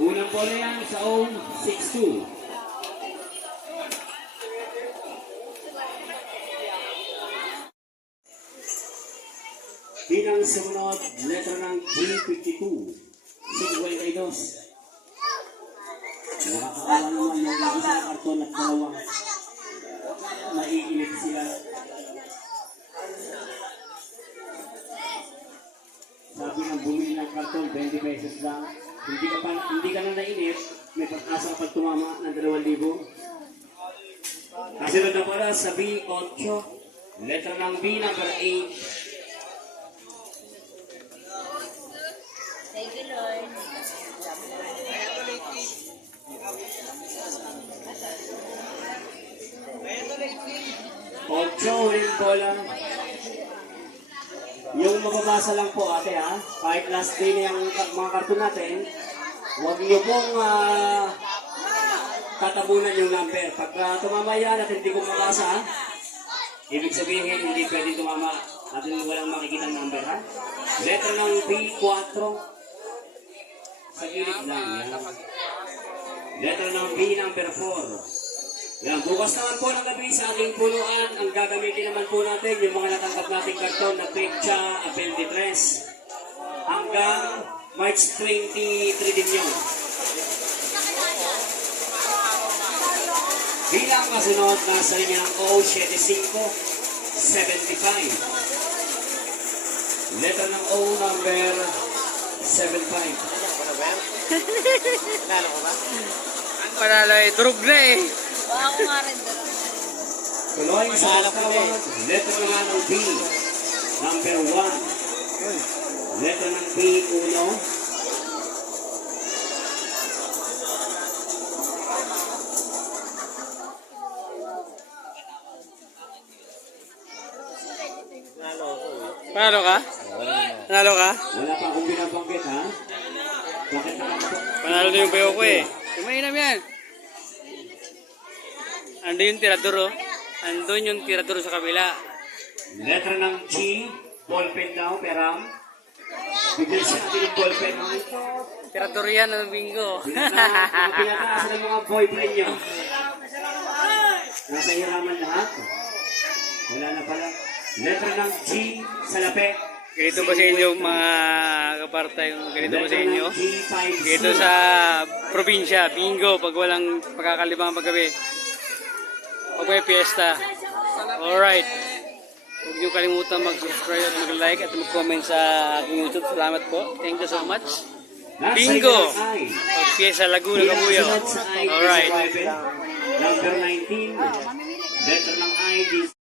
Unang bola yan sa own 6-2. Bilang sumunod, letra ng G52. 52. Nakakakawa naman yung isang karton at dalawang naiinip sila. Sabi ng bumili ng karton, 20 pesos lang. Hindi ka na nainip, may pag-asa pag tumama ng 2,000. Kasunod na pala sa B8. Letra ng B, number 8. Thank you, Lord. Ocho, huling bola. Yung mababasa lang po ate ha, kahit last day na yung mga karton natin, huwag niyo pong tatabunan yung number. Pag tumama yan at hindi ko mabasa ha, ibig sabihin hindi pwede tumama at walang makikita ng number ha. Letter ng B4. Sa gilid lang yan. Letter ng B number 4. Yan, bukas naman po ng gabi sa ating punuan, ang gagamitin naman po natin yung mga natanggap nating karton na Pecha Apellitres. Hanggang March 23 din yun. Bilang kasunod, nasa linya ng O75, 75. Letter ng O number 75. Nalo ko ba? Panalo eh, durog na eh. Ako nga rin doon. Tuloy sa tawag, letter ng B, number 1. Letter ng B, 1. Nalo ko eh. Panalo ka? Panalo ka? Wala pa akong binabanggit ha. Bakit nakakapo? Panalo na yung bayo ko eh. Kumainam yan. Ando yung tirador oh. Andun yung tirador sa kabila. Letter ng G, ballpen daw, peram. Bigyan siya natin yung ballpen ha. Tirador yan ng bingo. Pinataas ng mga boyfriend nyo. Nasa hiraman lahat. Wala na pala. Letter ng G, salape. Ganito ba sa inyo mga kaparta yung ganito ba sa inyo? Ganito sa probinsya, bingo, pag walang pagkakalimang paggabi. Pag may piyesta. Alright. Huwag niyo kalimutan mag-subscribe at mag-like at mag-comment sa aking YouTube. Salamat po. Thank you so much. Bingo! Pag piyesta Laguna, Kabuyo. Alright. Number 19. Letter ng I,